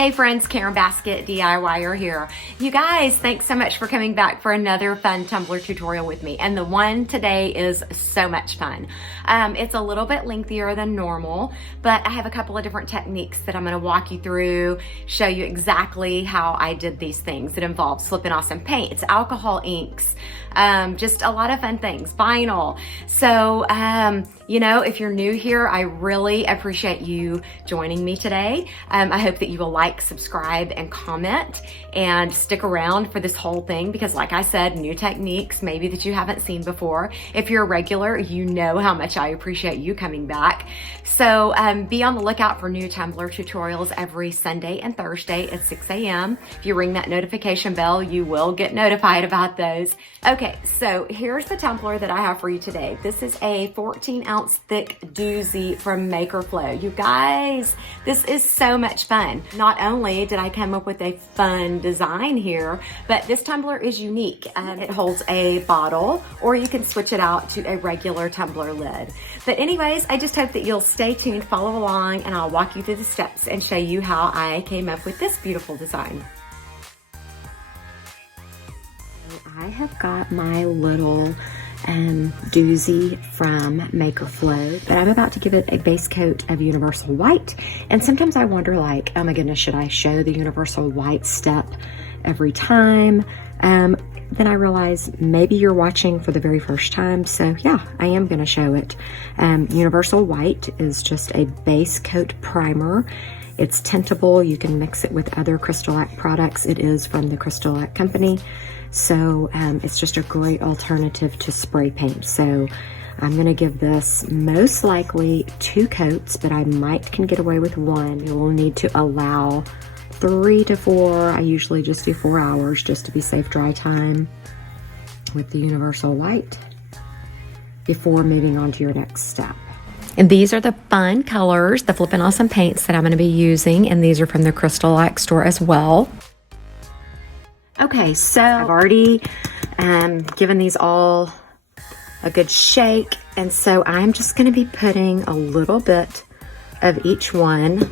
Hey friends, Karen Basket DIYer here. You guys, thanks so much for coming back for another fun tumbler tutorial with me. And the one today is so much fun. It's a little bit lengthier than normal, but I have a couple of different techniques that I'm gonna walk you through, show you exactly how I did these things. It involves flipping off some paint, it's alcohol inks, just a lot of fun things, vinyl. So, you know, if you're new here, I really appreciate you joining me today. I hope that you will like, subscribe, and comment, and stick around for this whole thing because, like I said, new techniques maybe that you haven't seen before. If you're a regular, you know how much I appreciate you coming back. So be on the lookout for new tumbler tutorials every Sunday and Thursday at 6 a.m. If you ring that notification bell, you will get notified about those. Okay, so here's the tumbler that I have for you today. This is a 14-ounce thick Doozie from MAKERFLO. You guys, this is so much fun. Not only did I come up with a fun design here, but this tumbler is unique. It holds a bottle, or you can switch it out to a regular tumbler lid. But anyways, I just hope that you'll stay tuned, follow along, and I'll walk you through the steps and show you how I came up with this beautiful design. I have got my little Doozie from MAKERFLO, but I'm about to give it a base coat of universal white. And sometimes I wonder, like, oh my goodness, should I show the universal white step every time? Then I realize maybe you're watching for the very first time, so yeah, I am going to show it. Universal white is just a base coat primer. It's tintable. You can mix it with other Crystalac products. It is from the Crystalac company. So it's just a great alternative to spray paint. So I'm gonna give this most likely 2 coats, but I can get away with 1. You will need to allow 3 to 4. I usually just do 4 hours just to be safe dry time with the universal white before moving on to your next step. And these are the fun colors, the Flippin' Awesome paints that I'm gonna be using, and these are from the Crystalac store as well. Okay, so I've already given these all a good shake, and so I'm just going to be putting a little bit of each one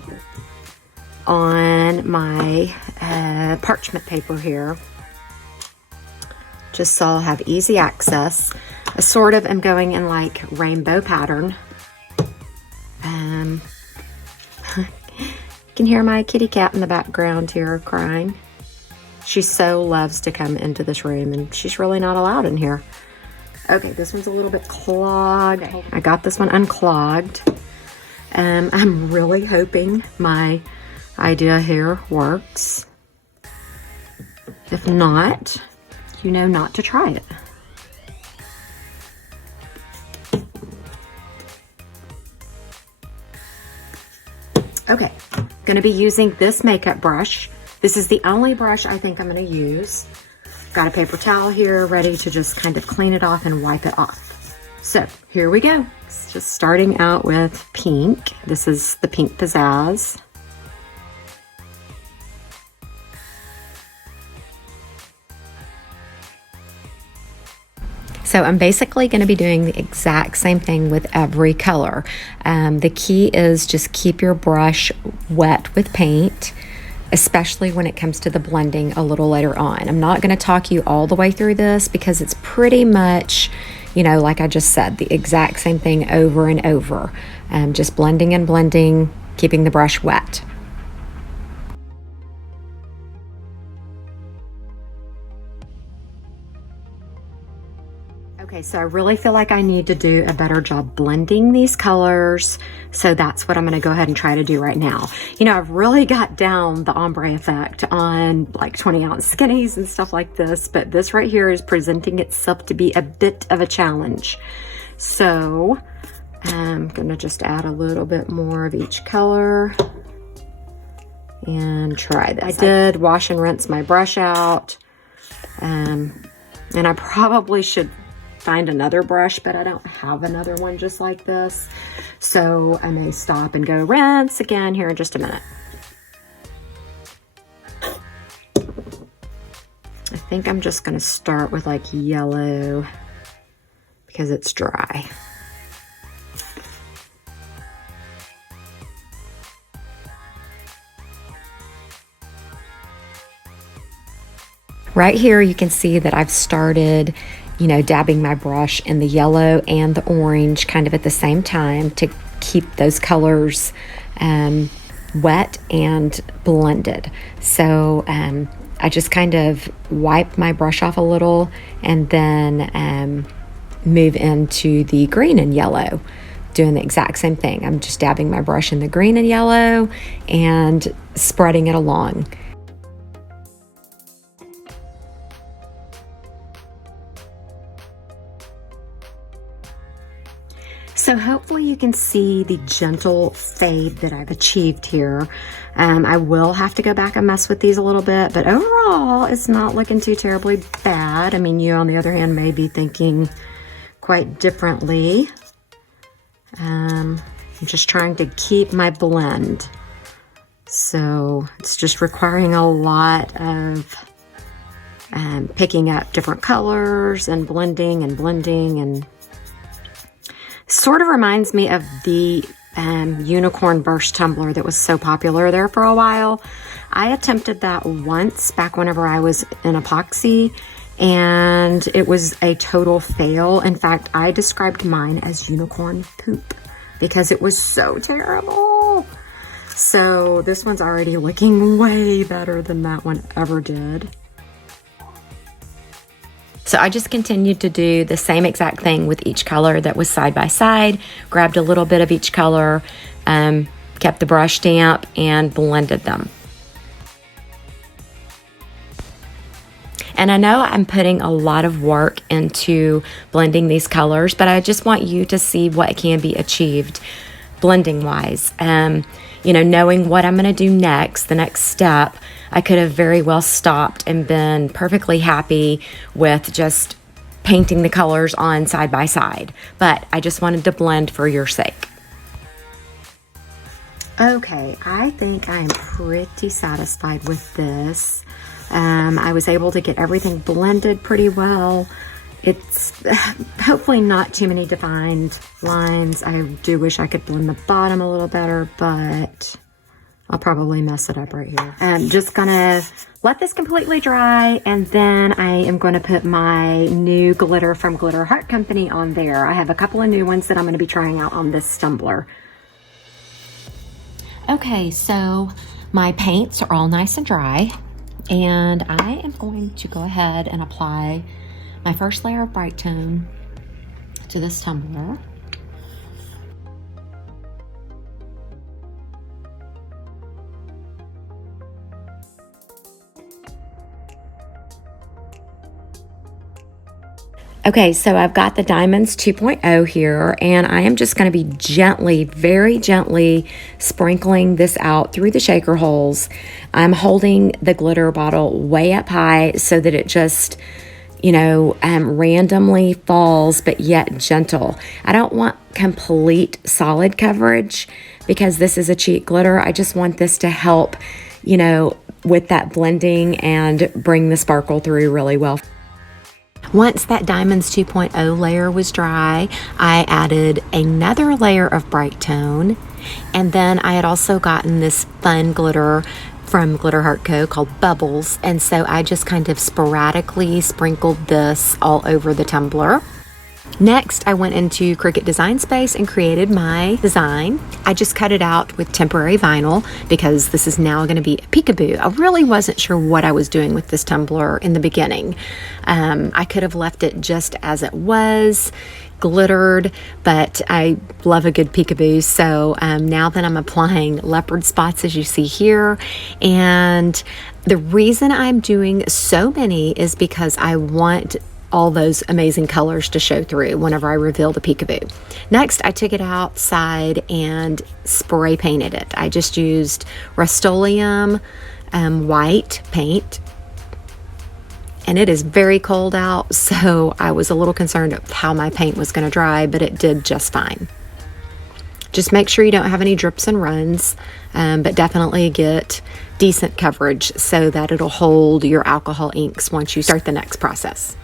on my parchment paper here, just so I'll have easy access. I sort of am going in like rainbow pattern. You can hear my kitty cat in the background here crying. She so loves to come into this room, and she's really not allowed in here. Okay, this one's a little bit clogged. I got this one unclogged. I'm really hoping my idea here works. If not, you know not to try it. Okay, gonna be using this makeup brush. This is the only brush I think I'm going to use. Got a paper towel here ready to just kind of clean it off and wipe it off. So here we go. It's just starting out with pink. This is the pink Pazazz. So I'm basically going to be doing the exact same thing with every color. The key is just keep your brush wet with paint, especially when it comes to the blending a little later on. I'm not going to talk you all the way through this because it's pretty much, you know, like I just said, the exact same thing over and over. Just blending and blending, keeping the brush wet. Okay, so I really feel like I need to do a better job blending these colors. So that's what I'm gonna go ahead and try to do right now. You know, I've really got down the ombre effect on like 20-ounce skinnies and stuff like this, but this right here is presenting itself to be a bit of a challenge. So I'm gonna just add a little bit more of each color and try this. I did wash and rinse my brush out, and I probably should find another brush, but I don't have another one just like this. So I may stop and go rinse again here in just a minute. I think I'm just gonna start with like yellow because it's dry. Right here you can see that I've started, you know, dabbing my brush in the yellow and the orange kind of at the same time to keep those colors wet and blended. So I just kind of wipe my brush off a little and then move into the green and yellow, doing the exact same thing. I'm just dabbing my brush in the green and yellow and spreading it along. So hopefully you can see the gentle fade that I've achieved here. I will have to go back and mess with these a little bit, but overall it's not looking too terribly bad. I mean, you on the other hand may be thinking quite differently. I'm just trying to keep my blend. So it's just requiring a lot of picking up different colors and blending and sort of reminds me of the unicorn burst tumbler that was so popular there for a while. I attempted that once back whenever I was in epoxy, and it was a total fail. In fact, I described mine as unicorn poop because it was so terrible. So this one's already looking way better than that one ever did. So I just continued to do the same exact thing with each color that was side by side, grabbed a little bit of each color, kept the brush damp, and blended them. And I know I'm putting a lot of work into blending these colors, but I just want you to see what can be achieved blending wise. You know, knowing what I'm going to do next, the next step, I could have very well stopped and been perfectly happy with just painting the colors on side by side. But I just wanted to blend for your sake. Okay, I think I am pretty satisfied with this. I was able to get everything blended pretty well. It's hopefully not too many defined lines. I do wish I could blend the bottom a little better, but I'll probably mess it up right here. I'm just gonna let this completely dry, and then I am gonna put my new glitter from Glitter Heart Company on there. I have a couple of new ones that I'm gonna be trying out on this tumbler. Okay, so my paints are all nice and dry, and I am going to go ahead and apply my first layer of Brite tone to this tumbler. Okay, so I've got the Diamonds 2.0 here, and I am just going to be gently, very gently sprinkling this out through the shaker holes. I'm holding the glitter bottle way up high so that it just, you know, randomly falls, but yet gentle. I don't want complete solid coverage because this is a cheat glitter. I just want this to help, you know, with that blending and bring the sparkle through really well. Once that Diamonds 2.0 layer was dry, I added another layer of Brite tone, and then I had also gotten this fun glitter from Glitter Heart Co. called Bubbles, and so I just kind of sporadically sprinkled this all over the tumbler. Next, I went into Cricut Design Space and created my design. I just cut it out with temporary vinyl because this is now going to be a peekaboo. I really wasn't sure what I was doing with this tumbler in the beginning. I could have left it just as it was, glittered, but I love a good peekaboo. So now that I'm applying leopard spots, as you see here, and the reason I'm doing so many is because I want all those amazing colors to show through whenever I reveal the peekaboo. Next, I took it outside and spray painted it. I just used Rust-Oleum white paint, and it is very cold out, so I was a little concerned of how my paint was going to dry, but it did just fine. Just make sure you don't have any drips and runs, but definitely get decent coverage so that it'll hold your alcohol inks once you start the next process.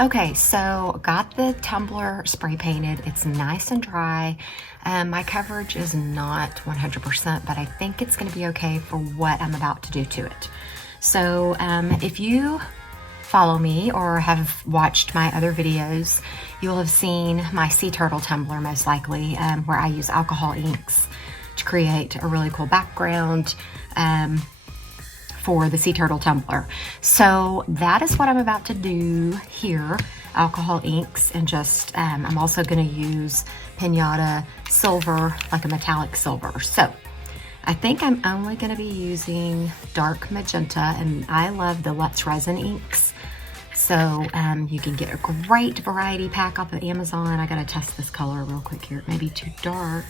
Okay, so got the tumbler spray painted. It's nice and dry. My coverage is not 100%, but I think it's gonna be okay for what I'm about to do to it. So if you follow me or have watched my other videos, you'll have seen my sea turtle tumbler most likely, where I use alcohol inks to create a really cool background for the sea turtle tumbler. So that is what I'm about to do here, alcohol inks, and just I'm also going to use Piñata silver, like a metallic silver. So I think I'm only going to be using dark magenta, and I love the Resin inks. So you can get a great variety pack off of Amazon. I gotta test this color real quick here. It may be too dark.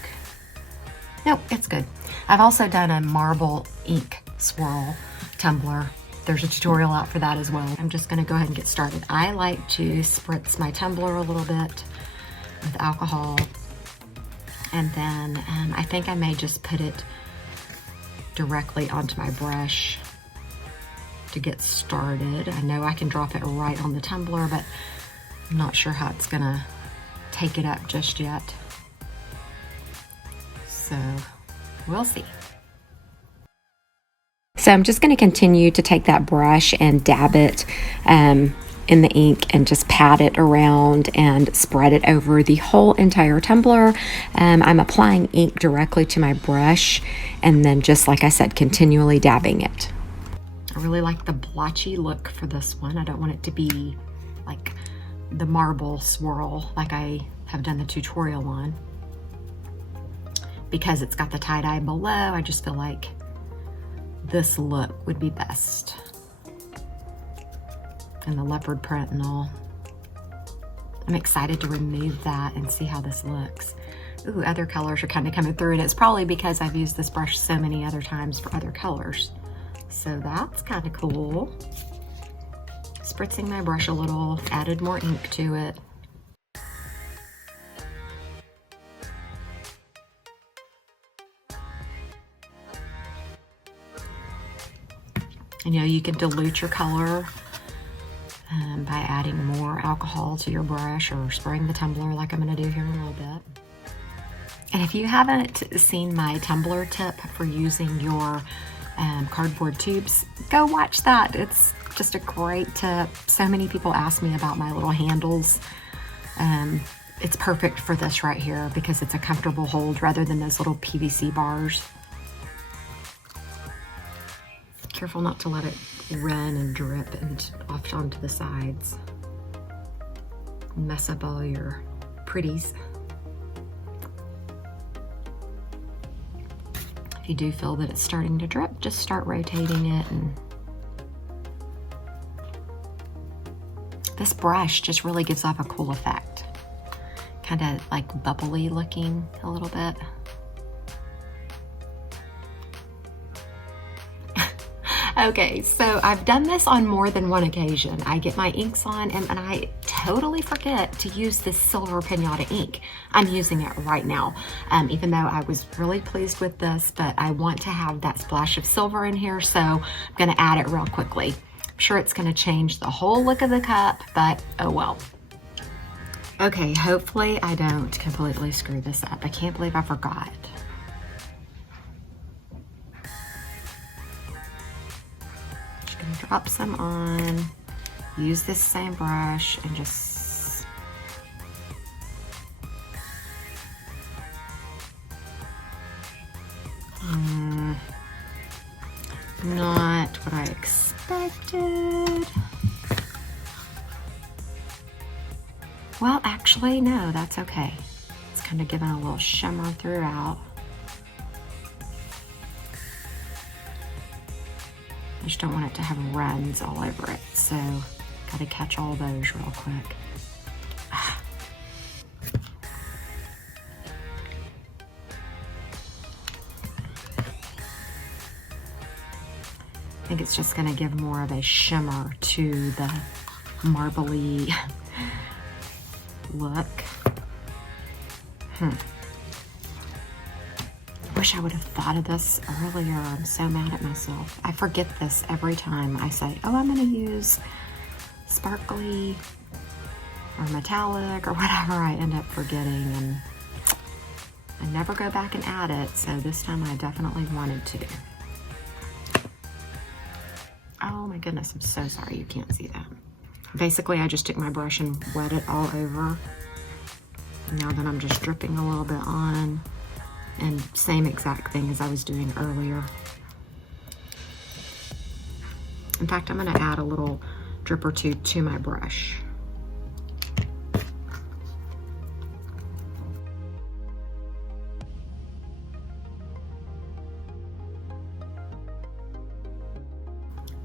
Nope, it's good. I've also done a marble ink swirl tumbler. There's a tutorial out for that as well. I'm just gonna go ahead and get started. I like to spritz my tumbler a little bit with alcohol. And then I think I may just put it directly onto my brush to get started. I know I can drop it right on the tumbler, but I'm not sure how it's gonna take it up just yet. So we'll see. So I'm just gonna continue to take that brush and dab it in the ink and just pat it around and spread it over the whole entire tumbler. I'm applying ink directly to my brush and then, just like I said, continually dabbing it. I really like the blotchy look for this one. I don't want it to be like the marble swirl like I have done the tutorial on. Because it's got the tie-dye below, I just feel like this look would be best. And the leopard print and all. I'm excited to remove that and see how this looks. Ooh, other colors are kind of coming through, and it's probably because I've used this brush so many other times for other colors. So that's kind of cool. Spritzing my brush a little, added more ink to it. You know, you can dilute your color by adding more alcohol to your brush or spraying the tumbler like I'm gonna do here in a little bit. And if you haven't seen my tumbler tip for using your cardboard tubes, go watch that. It's just a great tip. So many people ask me about my little handles. It's perfect for this right here because it's a comfortable hold rather than those little PVC bars. Careful not to let it run and drip and off onto the sides. Mess up all your pretties. If you do feel that it's starting to drip, just start rotating it. And this brush just really gives off a cool effect. Kind of like bubbly looking a little bit. Okay, so I've done this on more than one occasion. I get my inks on and I totally forget to use this silver Piñata ink. I'm using it right now, even though I was really pleased with this, but I want to have that splash of silver in here, so I'm gonna add it real quickly. I'm sure it's gonna change the whole look of the cup, but oh well. Okay, hopefully I don't completely screw this up. I can't believe I forgot. Drop some on, use this same brush and just not what I expected. Well, actually, no, that's okay. It's kind of giving a little shimmer throughout. I just don't want it to have runs all over it, so gotta catch all those real quick. I think it's just gonna give more of a shimmer to the marbly look. Wish I would have thought of this earlier. I'm so mad at myself. I forget this every time I say, oh, I'm gonna use sparkly or metallic or whatever I end up forgetting, and I never go back and add it, so this time I definitely wanted to. Oh my goodness, I'm so sorry you can't see that. Basically, I just took my brush and wet it all over. Now that I'm just dripping a little bit on, and same exact thing as I was doing earlier. In fact, I'm gonna add a little drip or two to my brush.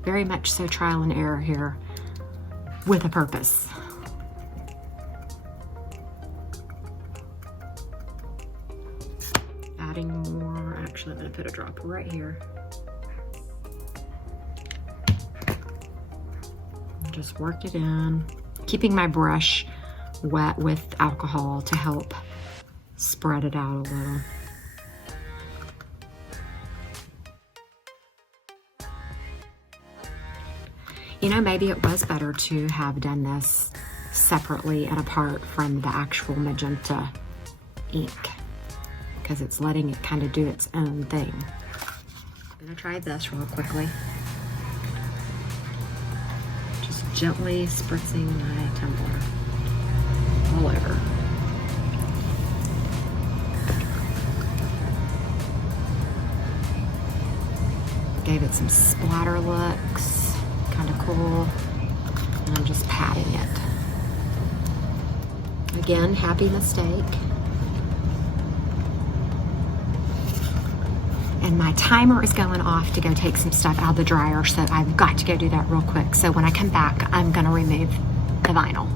Very much so trial and error here with a purpose. Adding more, actually I'm gonna put a drop right here. Just work it in, keeping my brush wet with alcohol to help spread it out a little. You know, maybe it was better to have done this separately and apart from the actual Magenta ink, because it's letting it kind of do its own thing. I'm gonna try this real quickly. Just gently spritzing my tumbler all over. Gave it some splatter looks. Kind of cool, and I'm just patting it. Again, happy mistake. And my timer is going off to go take some stuff out of the dryer, so I've got to go do that real quick. So when I come back, I'm gonna remove the vinyl.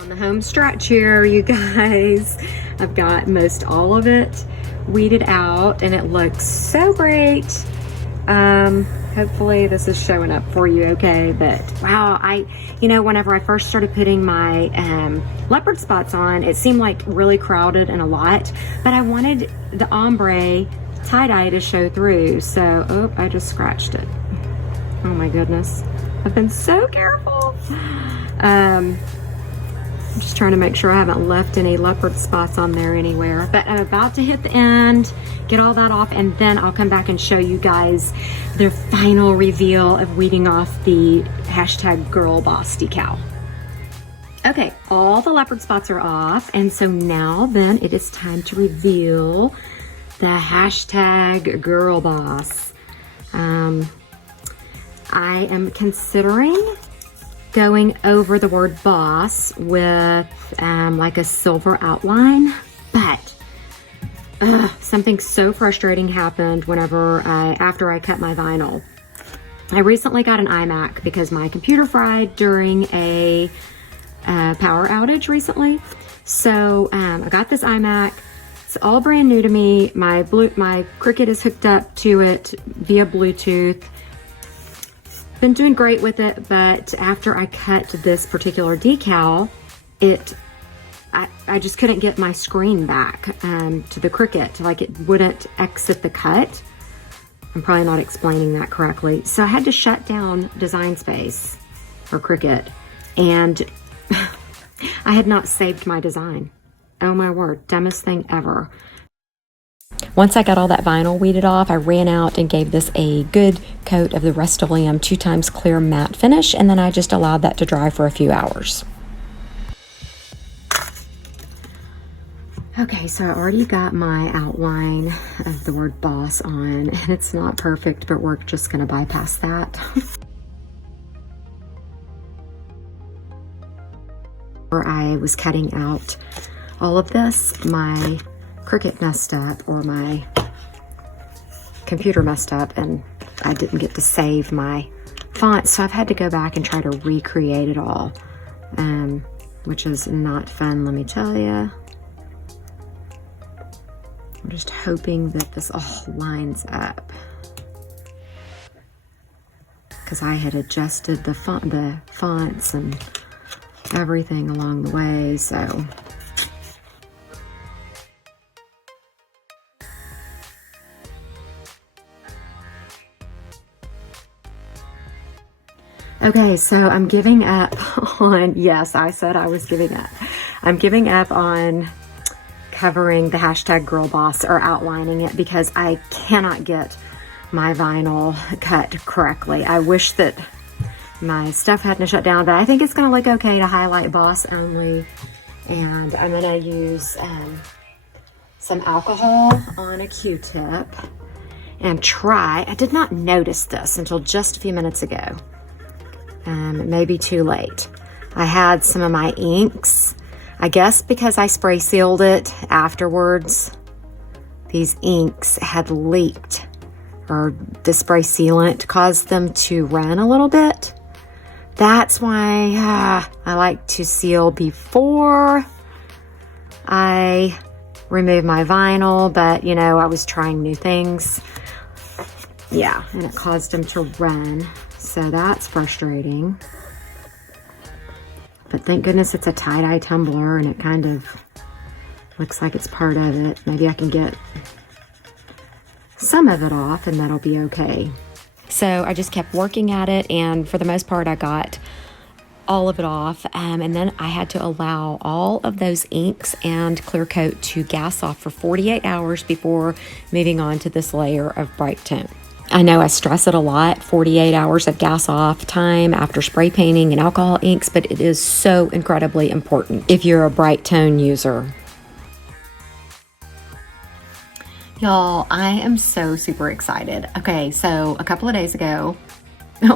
On the home stretch here, you guys. I've got most all of it weeded out and it looks so great. Hopefully this is showing up for you okay, but wow, you know, whenever I first started putting my leopard spots on, it seemed like really crowded and a lot, but I wanted the ombre tie-dye to show through, so, oh, I just scratched it. Oh my goodness. I've been so careful. I'm just trying to make sure I haven't left any leopard spots on there anywhere. But I'm about to hit the end, get all that off, and then I'll come back and show you guys the final reveal of weeding off the #GirlBoss decal. Okay, all the leopard spots are off, and so now then it is time to reveal the #GirlBoss. I am considering going over the word boss with like a silver outline, but something so frustrating happened after I cut my vinyl. I recently got an iMac because my computer fried during a power outage recently. So I got this iMac. It's all brand new to me. My Cricut is hooked up to it via Bluetooth. Been doing great with it, but after I cut this particular decal, I just couldn't get my screen back to the Cricut. Like, it wouldn't exit the cut. I'm probably not explaining that correctly. So I had to shut down Design Space or Cricut, and I had not saved my design. Oh my word, dumbest thing ever. Once I got all that vinyl weeded off, I ran out and gave this a good coat of the Rust-Oleum 2x clear matte finish, and then I just allowed that to dry for a few hours. Okay, so I already got my outline of the word boss on, and it's not perfect, but we're just gonna bypass that. Where I was cutting out all of this, my Cricut messed up, or my computer messed up, and I didn't get to save my font, so I've had to go back and try to recreate it all, which is not fun, let me tell you. I'm just hoping that this all lines up, because I had adjusted the fonts and everything along the way, so Okay, so I'm giving up on, yes, I said I was giving up. I'm giving up on covering the hashtag girl boss or outlining it because I cannot get my vinyl cut correctly. I wish that my stuff hadn't shut down, but I think it's gonna look okay to highlight boss only. And I'm gonna use some alcohol on a Q-tip and try, I did not notice this until just a few minutes ago. It may be too late. I had some of my inks, I guess because I spray sealed it afterwards, these inks had leaked, or the spray sealant caused them to run a little bit. That's why I like to seal before I remove my vinyl, but you know, I was trying new things. Yeah, and it caused them to run. So that's frustrating. But thank goodness it's a tie-dye tumbler and it kind of looks like it's part of it. Maybe I can get some of it off and that'll be okay. So I just kept working at it, and for the most part I got all of it off, and then I had to allow all of those inks and clear coat to gas off for 48 hours before moving on to this layer of Brite tone. I know I stress it a lot, 48 hours of gas off time after spray painting and alcohol inks, but it is so incredibly important if you're a Brite tone user. Y'all, I am so super excited. Okay, so a couple of days ago,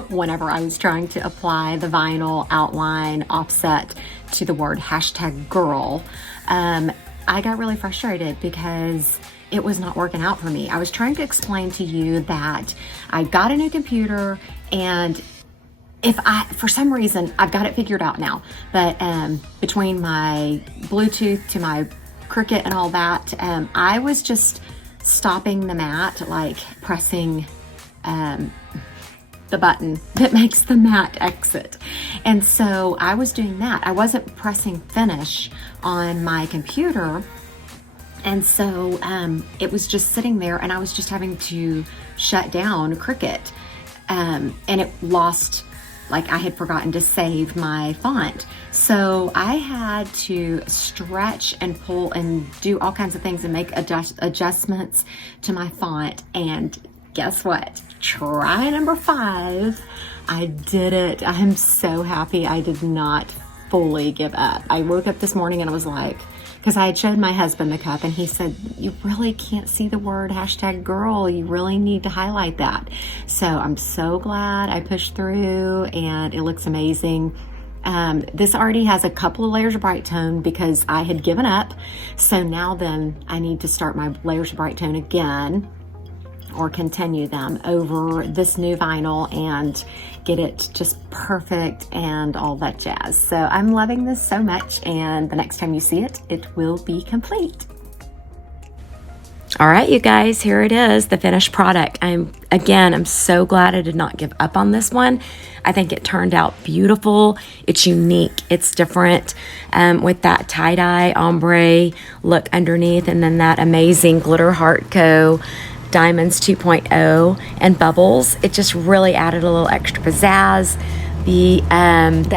whenever I was trying to apply the vinyl outline offset to the word hashtag girl, I got really frustrated because it was not working out for me. I was trying to explain to you that I got a new computer, and for some reason, I've got it figured out now, but between my Bluetooth to my Cricut and all that, I was just stopping the mat, like pressing the button that makes the mat exit. And so I was doing that. I wasn't pressing finish on my computer. And so it was just sitting there, and I was just having to shut down Cricut. And it lost, like I had forgotten to save my font. So I had to stretch and pull and do all kinds of things and make adjustments to my font. And guess what? Try number 5. I did it. I am so happy I did not fully give up. I woke up this morning and I was like, because I had showed my husband the cup and he said, you really can't see the word hashtag girl. You really need to highlight that. So I'm so glad I pushed through and it looks amazing. This already has a couple of layers of Brite tone because I had given up. So now then I need to start my layers of Brite tone again, or continue them over this new vinyl and get it just perfect and all that jazz. So I'm loving this so much, and the next time you see it, it will be complete. All right, you guys, here it is, the finished product. I'm so glad I did not give up on this one. I think it turned out beautiful. It's unique, it's different, with that tie-dye ombre look underneath, and then that amazing glitter heart co Diamonds 2.0 and bubbles. It just really added a little extra pizzazz. The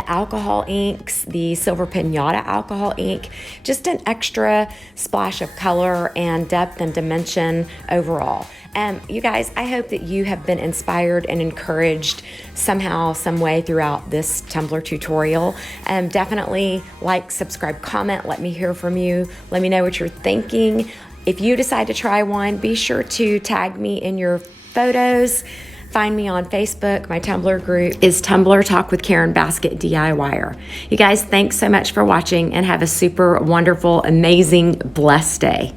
alcohol inks, the silver Piñata alcohol ink, just an extra splash of color and depth and dimension overall. You guys, I hope that you have been inspired and encouraged somehow, some way throughout this Tumbler tutorial. Definitely like, subscribe, comment, let me hear from you. Let me know what you're thinking. If you decide to try one, be sure to tag me in your photos. Find me on Facebook. My Tumblr group is Tumbler Talk with Karen Basket DIYer. You guys, thanks so much for watching and have a super wonderful, amazing, blessed day.